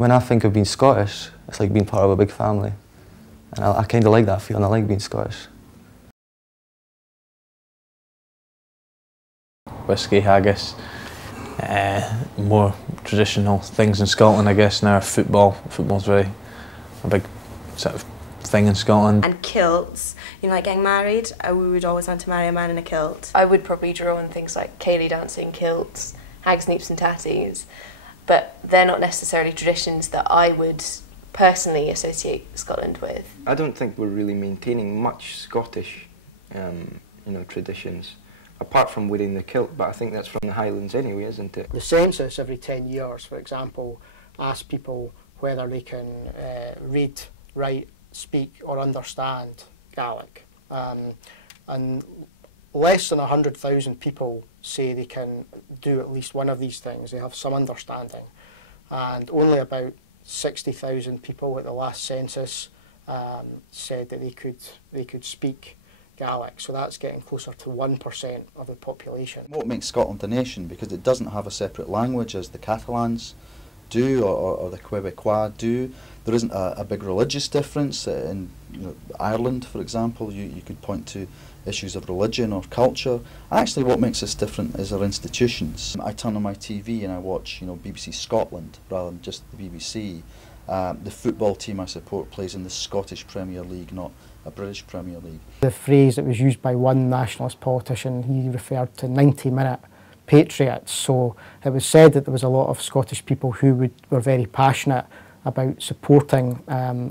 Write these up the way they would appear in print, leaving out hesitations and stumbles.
When I think of being Scottish, it's like being part of a big family. And I kind of like that feeling. I like being Scottish. Whiskey, haggis, more traditional things in Scotland, I guess, now. Football. Football's very a big sort of thing in Scotland. And kilts, you know, like getting married, we would always want to marry a man in a kilt. I would probably draw on things like ceilidh dancing, kilts, hags, neeps and tatties, but they're not necessarily traditions that I would personally associate Scotland with. I don't think we're really maintaining much Scottish traditions, apart from wearing the kilt, but I think that's from the Highlands anyway, isn't it? The census every 10 years, for example, asks people whether they can read, write, speak or understand Gaelic. And less than 100,000 people say they can do at least one of these things. They have some understanding. And only about 60,000 people at the last census said that they could speak Gaelic, so that's getting closer to 1% of the population. What makes Scotland a nation? Because it doesn't have a separate language as the Catalans do or the Quebecois do. There isn't a big religious difference. In Ireland, for example, you could point to issues of religion or culture. Actually, what makes us different is our institutions. I turn on my TV and I watch BBC Scotland rather than just the BBC. The football team I support plays in the Scottish Premier League, not a British Premier League. The phrase that was used by one nationalist politician, he referred to 90-minute patriots. So it was said that there was a lot of Scottish people who were very passionate about supporting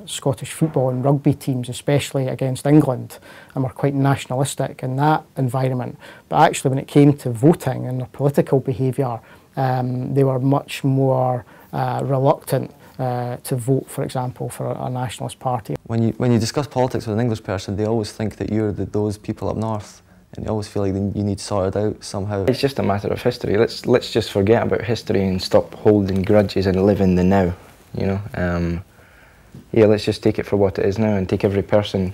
Scottish football and rugby teams, especially against England, and were quite nationalistic in that environment. But actually when it came to voting and their political behaviour, they were much more reluctant to vote, for example, for a nationalist party. When you discuss politics with an English person, they always think that you're those people up north, and they always feel like you need sorted out somehow. It's just a matter of history. Let's just forget about history and stop holding grudges and live in the now. Yeah, let's just take it for what it is now and take every person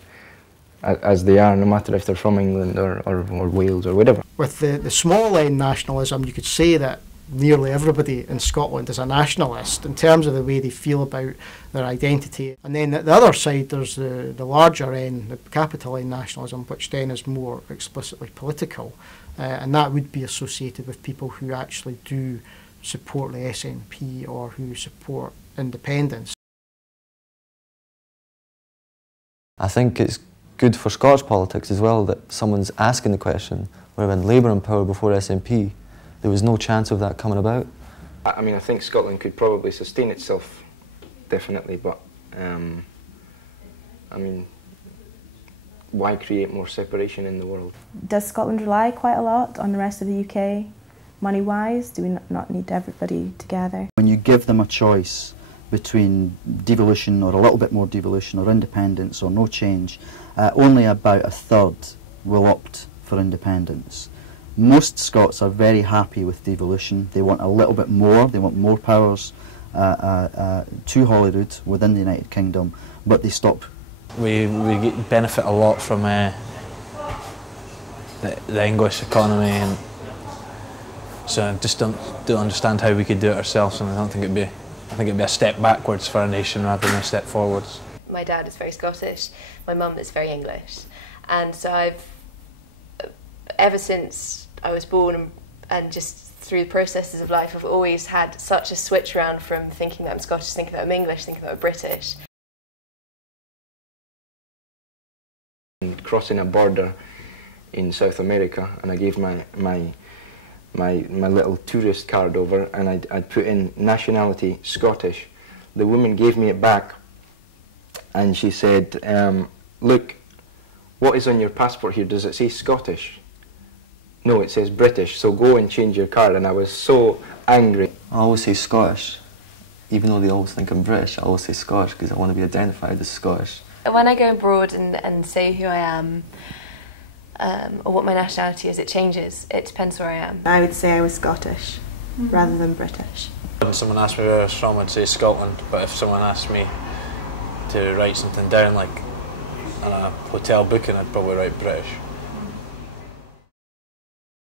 as they are, no matter if they're from England or Wales or whatever. With the small n nationalism, you could say that nearly everybody in Scotland is a nationalist in terms of the way they feel about their identity. And then at the other side there's the larger N, the capital N nationalism, which then is more explicitly political, and that would be associated with people who actually do support the SNP or who support independence. I think it's good for Scottish politics as well that someone's asking the question, where when Labour in power before SNP, there was no chance of that coming about. I mean, I think Scotland could probably sustain itself, definitely, but I mean, why create more separation in the world? Does Scotland rely quite a lot on the rest of the UK, money-wise? Do we not need everybody together? When you give them a choice between devolution or a little bit more devolution or independence or no change, only about a third will opt for independence. Most Scots are very happy with devolution. They want a little bit more, they want more powers to Holyrood within the United Kingdom, but they stop. We benefit a lot from the English economy, and so I just don't understand how we could do it ourselves, and I think it'd be a step backwards for a nation rather than a step forwards. My dad is very Scottish, my mum is very English, and so ever since I was born and just through the processes of life, I've always had such a switch around from thinking that I'm Scottish, thinking that I'm English, thinking that I'm British. Crossing a border in South America, and I gave my little tourist card over, and I'd put in nationality Scottish. The woman gave me it back, and she said, "Look, what is on your passport here? Does it say Scottish?" "No, it says British, so go and change your card." And I was so angry. I always say Scottish. Even though they always think I'm British, I always say Scottish because I want to be identified as Scottish. When I go abroad and say who I am, or what my nationality is, it changes. It depends where I am. I would say I was Scottish rather than British. When someone asked me where I was from, I'd say Scotland, but if someone asked me to write something down, like on a hotel booking, I'd probably write British.